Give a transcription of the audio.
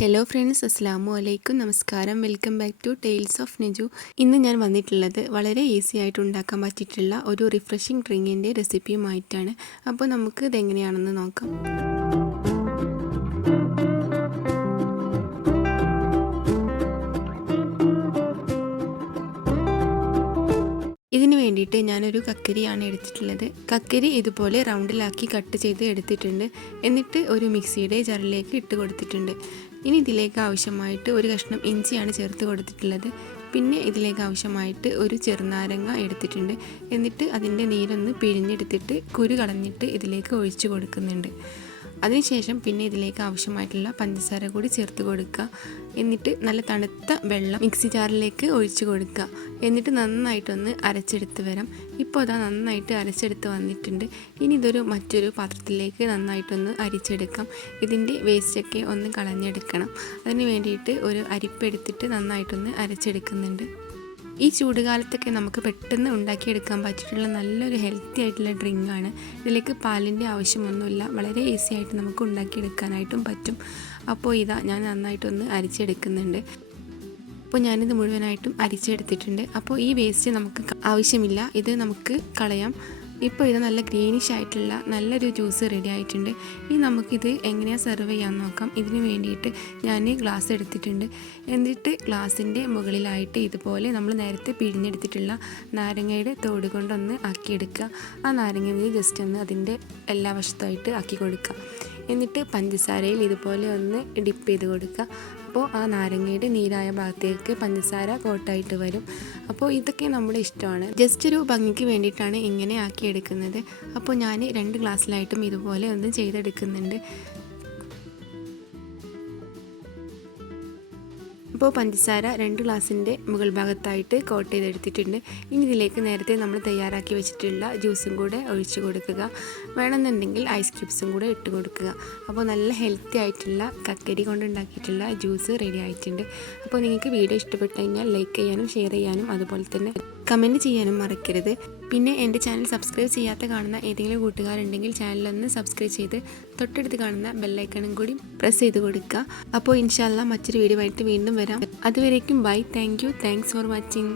Hello friends, അസ്സലാമു അലൈക്കും. നമസ്കാരം. Welcome back to tales of Naju. ഇന്ന് ഞാൻ വന്നിട്ടുള്ളത് വളരെ ഈസി ആയിട്ട് ഉണ്ടാക്കാൻ പറ്റിയിട്ടുള്ള ഒരു റിഫ്രഷിംഗ് ഡ്രിങ്കിൻ്റെ റെസിപ്പിയുമായിട്ടാണ്. അപ്പോൾ നമുക്ക് ഇതെങ്ങനെയാണെന്ന് നോക്കാം. ഇതിന് വേണ്ടിയിട്ട് ഞാനൊരു കക്കരിയാണ് എടുത്തിട്ടുള്ളത്. കക്കരി ഇതുപോലെ റൗണ്ടിലാക്കി കട്ട് ചെയ്ത് എടുത്തിട്ടുണ്ട്. എന്നിട്ട് ഒരു മിക്സിയുടെ ജാറിലേക്ക് ഇട്ട് കൊടുത്തിട്ടുണ്ട്. ഇനി ഇതിലേക്ക് ആവശ്യമായിട്ട് ഒരു കഷ്ണം ഇഞ്ചിയാണ് ചേർത്ത് കൊടുത്തിട്ടുള്ളത്. പിന്നെ ഇതിലേക്ക് ആവശ്യമായിട്ട് ഒരു ചെറുനാരങ്ങ എടുത്തിട്ടുണ്ട്. എന്നിട്ട് അതിൻ്റെ നീരൊന്ന് പിഴിഞ്ഞെടുത്തിട്ട് കുരു കളഞ്ഞിട്ട് ഇതിലേക്ക് ഒഴിച്ചു കൊടുക്കുന്നുണ്ട്. അതിനുശേഷം പിന്നെ ഇതിലേക്ക് ആവശ്യമായിട്ടുള്ള പഞ്ചസാര കൂടി ചേർത്ത് കൊടുക്കുക. എന്നിട്ട് നല്ല തണുത്ത വെള്ളം മിക്സി ജാറിലേക്ക് ഒഴിച്ചു കൊടുക്കുക. എന്നിട്ട് നന്നായിട്ടൊന്ന് അരച്ചെടുത്ത് വരാം. ഇപ്പോൾ അതാ നന്നായിട്ട് അരച്ചെടുത്ത് വന്നിട്ടുണ്ട്. ഇനി ഇതൊരു മറ്റൊരു പാത്രത്തിലേക്ക് നന്നായിട്ടൊന്ന് അരിച്ചെടുക്കാം. ഇതിൻ്റെ വേസ്റ്റൊക്കെ ഒന്ന് കളഞ്ഞെടുക്കണം. അതിന് വേണ്ടിയിട്ട് ഒരു അരിപ്പെടുത്തിട്ട് നന്നായിട്ടൊന്ന് അരച്ചെടുക്കുന്നുണ്ട്. ഈ ചൂടുകാലത്തൊക്കെ നമുക്ക് പെട്ടെന്ന് ഉണ്ടാക്കിയെടുക്കാൻ പറ്റിയിട്ടുള്ള നല്ലൊരു ഹെൽത്തി ആയിട്ടുള്ള ഡ്രിങ്കാണ്. ഇതിലേക്ക് പാലിൻ്റെ ആവശ്യമൊന്നുമില്ല. വളരെ ഈസി ആയിട്ട് നമുക്ക് ഉണ്ടാക്കിയെടുക്കാനായിട്ടും പറ്റും. അപ്പോൾ ഇതാ ഞാൻ നന്നായിട്ടൊന്ന് അരിച്ചെടുക്കുന്നുണ്ട്. അപ്പോൾ ഞാനിത് മുഴുവനായിട്ടും അരിച്ചെടുത്തിട്ടുണ്ട്. അപ്പോൾ ഈ വേസ്റ്റ് നമുക്ക് ആവശ്യമില്ല, ഇത് നമുക്ക് കളയാം. ഇപ്പോൾ ഇത് നല്ല ഗ്രീനിഷ് ആയിട്ടുള്ള നല്ലൊരു ജ്യൂസ് റെഡി ആയിട്ടുണ്ട്. ഇനി നമുക്കിത് എങ്ങനെയാണ് സെർവ് ചെയ്യാമെന്ന് നോക്കാം. ഇതിന് വേണ്ടിയിട്ട് ഞാൻ ഗ്ലാസ് എടുത്തിട്ടുണ്ട്. എന്നിട്ട് ഗ്ലാസിൻ്റെ മുകളിലായിട്ട് ഇതുപോലെ നമ്മൾ നേരത്തെ പിഴിഞ്ഞെടുത്തിട്ടുള്ള നാരങ്ങയുടെ തോട് കൊണ്ടൊന്ന് ആക്കിയെടുക്കുക. ആ നാരങ്ങ ജസ്റ്റ് ഒന്ന് അതിൻ്റെ എല്ലാ വശത്തായിട്ട് ആക്കി കൊടുക്കുക. എന്നിട്ട് പഞ്ചസാരയിൽ ഇതുപോലെ ഒന്ന് ഡിപ്പ് ചെയ്ത് കൊടുക്കുക. അപ്പോൾ ആ നാരങ്ങയുടെ നീരായ ഭാഗത്തേക്ക് പഞ്ചസാര കോട്ടായിട്ട് വരും. അപ്പോൾ ഇതൊക്കെ നമ്മുടെ ഇഷ്ടമാണ്. ജസ്റ്റ് ഒരു ഭംഗിക്ക് വേണ്ടിയിട്ടാണ് ഇങ്ങനെ ആക്കിയെടുക്കുന്നത്. അപ്പോൾ ഞാൻ 2 ഗ്ലാസ്സിലായിട്ടും ഇതുപോലെ ഒന്ന് ചെയ്തെടുക്കുന്നുണ്ട്. അപ്പോൾ പഞ്ചസാര 2 ഗ്ലാസിൻ്റെ മുകൾ ഭാഗത്തായിട്ട് കോട്ട് ചെയ്തെടുത്തിട്ടുണ്ട്. ഇനി ഇതിലേക്ക് നേരത്തെ നമ്മൾ തയ്യാറാക്കി വെച്ചിട്ടുള്ള ജ്യൂസും കൂടെ ഒഴിച്ചു കൊടുക്കുക. വേണമെന്നുണ്ടെങ്കിൽ ഐസ് ക്യൂബ്സും കൂടെ ഇട്ട് കൊടുക്കുക. അപ്പോൾ നല്ല ഹെൽത്തി ആയിട്ടുള്ള കക്കരി കൊണ്ടുണ്ടാക്കിയിട്ടുള്ള ജ്യൂസ് റെഡി ആയിട്ടുണ്ട്. അപ്പോൾ നിങ്ങൾക്ക് വീഡിയോ ഇഷ്ടപ്പെട്ടു കഴിഞ്ഞാൽ ലൈക്ക് ചെയ്യാനും ഷെയർ ചെയ്യാനും അതുപോലെ തന്നെ കമൻറ്റ് ചെയ്യാനും മറക്കരുത്. പിന്നെ എൻ്റെ ചാനൽ സബ്സ്ക്രൈബ് ചെയ്യാത്ത കാണുന്ന ഏതെങ്കിലും കൂട്ടുകാരുണ്ടെങ്കിൽ ചാനലൊന്ന് സബ്സ്ക്രൈബ് ചെയ്ത് തൊട്ടടുത്ത് കാണുന്ന ബെല്ലൈക്കണും കൂടി പ്രസ് ചെയ്ത് കൊടുക്കുക. അപ്പോൾ ഇൻഷാ അല്ലാഹ് മറ്റൊരു വീഡിയോ ആയിട്ട് വീണ്ടും വരാം. അതുവരേക്കും ബൈ. Thanks for watching.